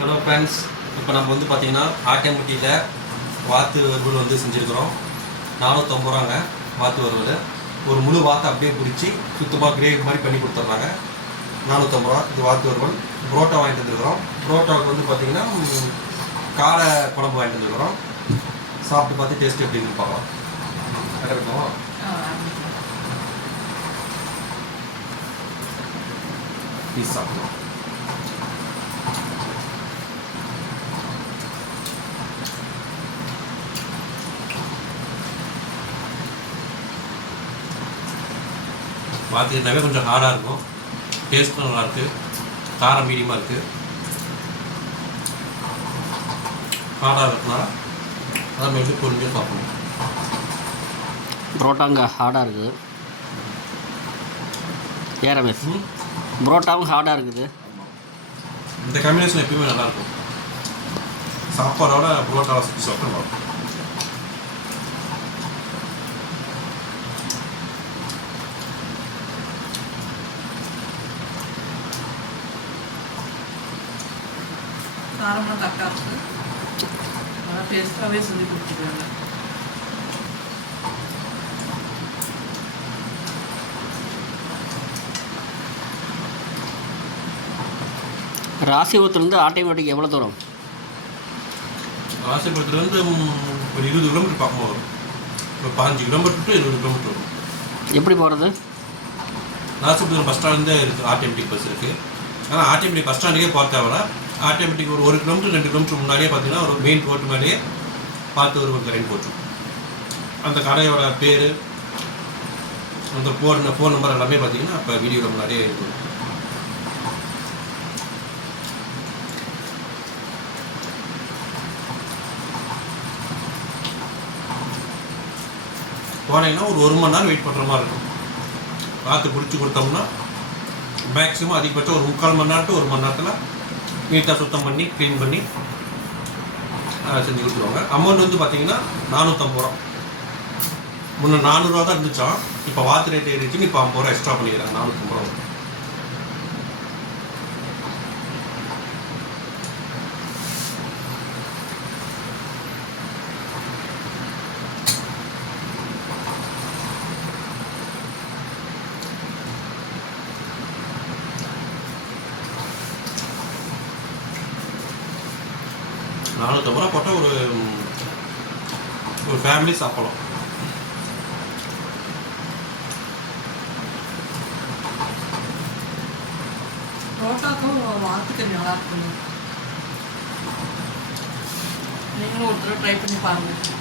Hello friends, இப்போ நம்ம வந்து பார்த்தீங்கன்னா ஆட்டியம்பட்டியில் வாத்து வறுவல் வந்து செஞ்சுருக்கிறோம். 450 ரூபாங்க வாத்து வறுவல். ஒரு முழு வாத்தை அப்படியே பிடிச்சி சுத்தமாக கிரேவி மாதிரி பண்ணி கொடுத்துட்றாங்க. 450 ரூபா இது வாத்து வறுவல். புரோட்டா வாங்கிட்டு வந்துருக்குறோம். புரோட்டாவுக்கு வந்து பார்த்தீங்கன்னா கார குழம்பு வாங்கிட்டு வந்துருக்குறோம். சாப்பிட்டு பார்த்து டேஸ்ட் எப்படி இருக்குன்னு பார்க்கலாம். இருக்கும் பீஸ் சாப்பிடுவோம். பார்த்துக்கிட்டாவே கொஞ்சம் ஹார்டாக இருக்கும். டேஸ்ட்டும் நல்லாயிருக்கு. காரம் மீடியமாக இருக்குது. ஹார்டாக இருக்குனால அதை மெல்லி கொஞ்சம் சாப்பிடணும். புரோட்டாங்க ஹார்டாக இருக்குது. ரமேஷ், புரோட்டாவும் ஹார்டாக இருக்குது. இந்த காம்பினேஷன் எப்பயுமே நல்லாயிருக்கும். சாப்பாடோட புரோட்டாவை சுற்றி சாப்பிட்டு காரமாக கரெக்டாக இருக்குது. நல்லா டேஸ்ட்டாகவே செஞ்சு கொடுத்துருக்காங்க. ராசிபுரத்துலேருந்து ஆட்டைமேட்டுக்கு எவ்வளோ தூரம்? ராசிபுரத்துலேருந்து ஒரு 20 கிலோமீட்டர் பக்கமாக வரும். ஒரு 15 கிலோமீட்டர் டு 20 கிலோமீட்டர் வரும். எப்படி போகிறது? ராசிபுரம் பஸ் ஸ்டாண்ட்லேருந்தே இருக்குது. ஆட்டோமேட்டிக் பஸ் இருக்குது. ஆனால் ஆட்டோமேட்டிக் பஸ் ஸ்டாண்டுக்கே போக தேவையில்ல. ஆட்டோமேட்டிக் ஒரு 1 கிலோமீட்டர் 2 கிலோமீட்டர் முன்னாடியே பார்த்தீங்கன்னா ஒரு மெயின் ரோட்டு மேலேயே பார்த்து ஒரு கரெண்ட் போட்டுரும். அந்த கடையோட பேர், அந்த ஃபோன் நம்பர் எல்லாமே பார்த்தீங்கன்னா அப்போ வீடியோவில் முன்னாடியே இருக்கும். போனீங்கன்னா ஒரு மணி நேரம் வெயிட் பண்ணுற மாதிரி இருக்கும். பார்த்து பிடிச்சி கொடுத்தோம்னா மேக்ஸிமம் அதிகபட்சம் ஒரு 3/4 மணி நேரம் டு 1 மணி நேரத்தில் நீட்டாக சுத்தம் பண்ணி க்ளீன் பண்ணி செஞ்சு கொடுத்துருவாங்க. அமௌண்ட் வந்து பார்த்தீங்கன்னா 450 ரூபா. முன்னே 400 ரூபா தான் இருந்துச்சா. இப்போ வாத்து ரேட் ஏறிச்சுன்னு இப்போ 50 ரூபா எக்ஸ்ட்ரா பண்ணிக்கிறாங்க. 450 ரூபா. $450 போட்டால் ஒரு ஃபேமிலி சாப்பிடலாம். புரோட்டாக்கும் வாத்துக்கு நல்லா இருக்குங்க. நீங்களும் ஒரு தடவை ட்ரை பண்ணி பாருங்கள்.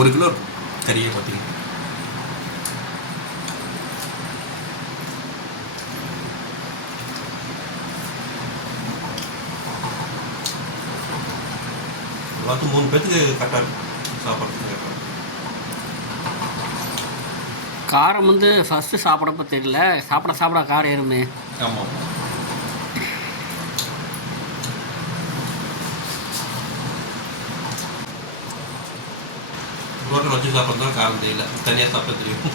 ஒரு கிலோ கறியை பார்த்தீங்கன்னா பார்த்து 3 பேருக்கு கரெக்டாக இருக்கும் சாப்பிட்றதுக்கு. காரம் வந்து ஃபஸ்ட்டு சாப்பிடப்போ தெரியல, சாப்பிட காரம் ஏறுமே. ஆமாம். ரோட்டில் வச்சு சாப்பிட்றது தான் காரம் தெரியல, தனியாக சாப்பிட தெரியும்.